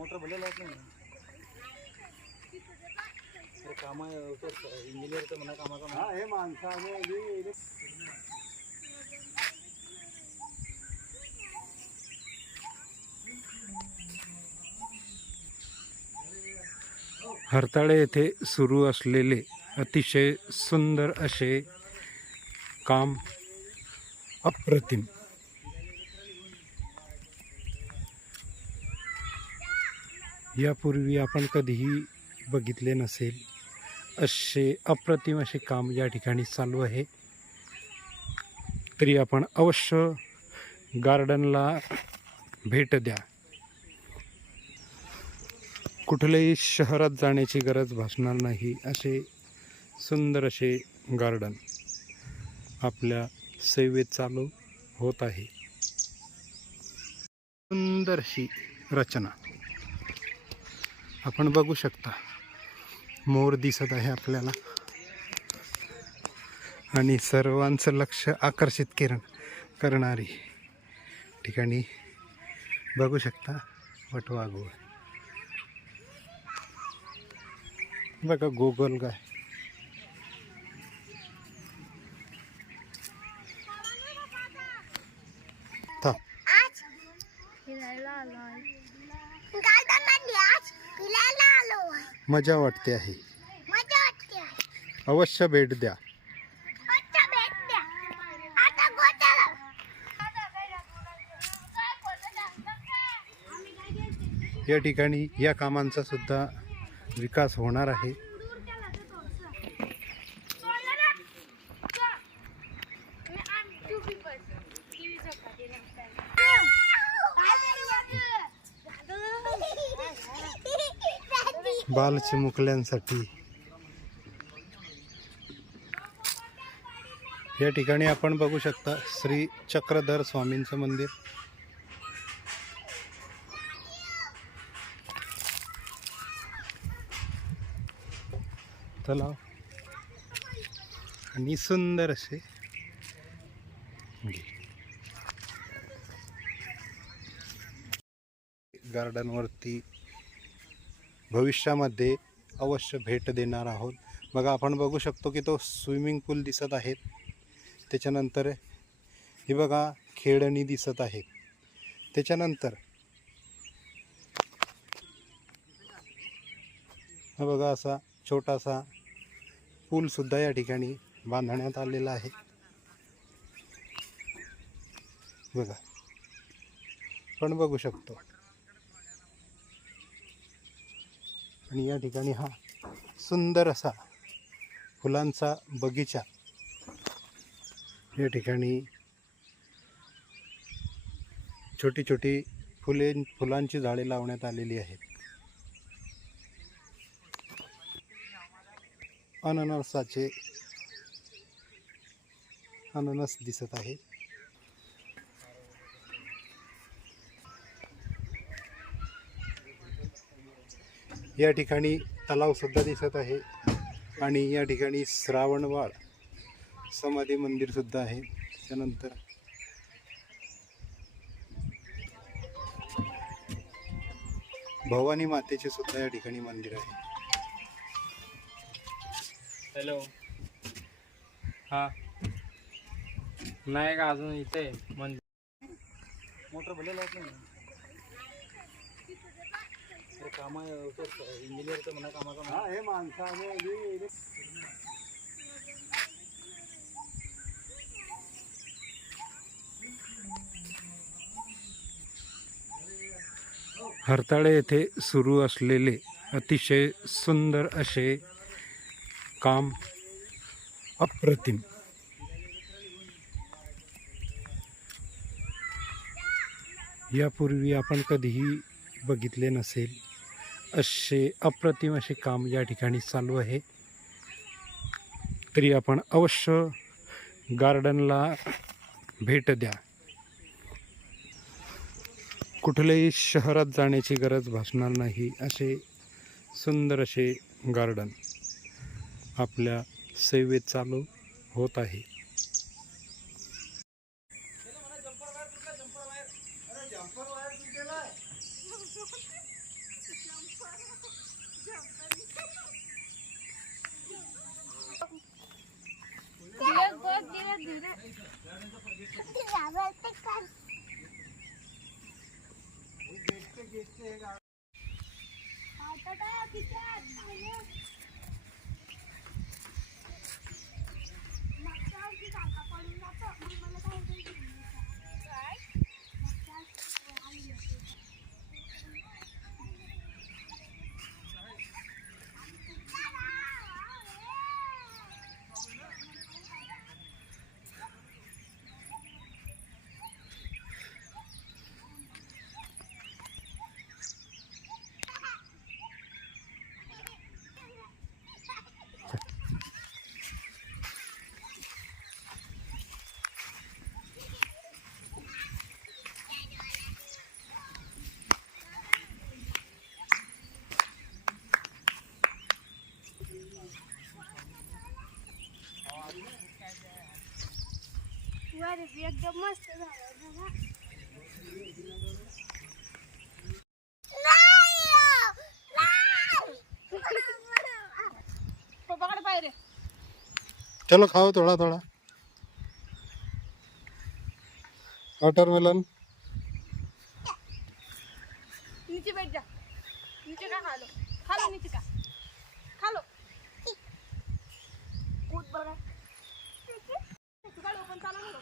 Motor भरलेलं आहे नाही. कामा इंजिनियर तर म्हणा कामाचा म्हणा. हा हे माणसाने बी- हरताळे येथे सुरू असलेले अतिशय सुंदर असे काम अप्रतिम. यापूर्वी आपण कधीही बघितले नसेल असे अप्रतिम असे काम या ठिकाणी चालू आहे. तरी आपण अवश्य गार्डनला भेट द्या. कुठल्याही शहरात जाण्याची गरज भासणार नाही असे सुंदर असे गार्डन आपल्या सेवेत चालू होत आहे. सुंदरशी रचना. आपण बघू शकता. मोर दिसत आहे आपल्याला. आणि सर्वांचं लक्ष आकर्षित किरण करणारी ठिकाणी बघू शकता वटवाघूळ. बघा गोगल गाय. मजा वाटते आहे. मजा वाटते अवश्य भेट द्या. अच्छा भेट द्या. आता गोट्याला. या ठिकाणी या कामांचा सुद्धा विकास होणार आहे. बालचिमुकल्यांसाठी या ठिकाणी आपण बघू शकता श्री चक्रधर स्वामींचं मंदिर. तलाव. आणि सुंदर असे गार्डनवरती भविष्यामध्ये अवश्य भेट देणार आहोत. बघा आपण बघू शकतो की तो स्विमिंग पूल दिसत आहेत त्याच्यानंतर हे बघा खेळणी दिसत आहेत त्याच्यानंतर हा बघा असा छोटासा पूलसुद्धा या ठिकाणी बांधण्यात आलेला आहे. बघा. पण बघू शकतो. आणि या ठिकाणी हा सुंदर असा फुलांचा बगीचा या ठिकाणी छोटी छोटी फुले फुलांची झाडे लावण्यात आलेली आहेत. अननसाचे अननस दिसत आहे. या ठिकाणी तलाव सुद्धा दिसत आहे आणि या ठिकाणी श्रावणवाड समाधी मंदिर सुद्धा आहे. त्यानंतर भवानी मातेचे सुद्धा या ठिकाणी मंदिर आहे. हॅलो. हा. नाही का अजून इथे? मोटर भले आहे नाही? कामा इंजिनियर तर म्हणा कामाचा म्हणा. हा हे माणसाने बी- हरताळे येथे सुरू असलेले अतिशय सुंदर असे काम अप्रतिम यापूर्वी आपण कधीही बघितले नसेल असे अप्रतिम असे काम या ठिकाणी चालू आहे. तरी आपण अवश्य गार्डनला भेट द्या. कुठल्याही शहरात जाण्याची गरज भासणार नाही असे सुंदर असे गार्डन आपल्या सेवेत चालू होत आहे. वर एकदम मस्त झालं बघा. चलो खाओ थोड़ा थोड़ा. वाटरमेलन. नीचे बैठ जा. नीचे का खा लो खा लो नीचे का? खा लो कूद बघा तुला पण चालू ना लोकल बोलली चाल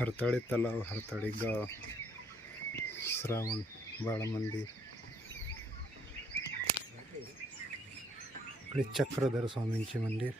हरताळे तलाव हरताळे गाव श्रावण बाळ मंदिर इकडे चक्रधर स्वामींचे मंदिर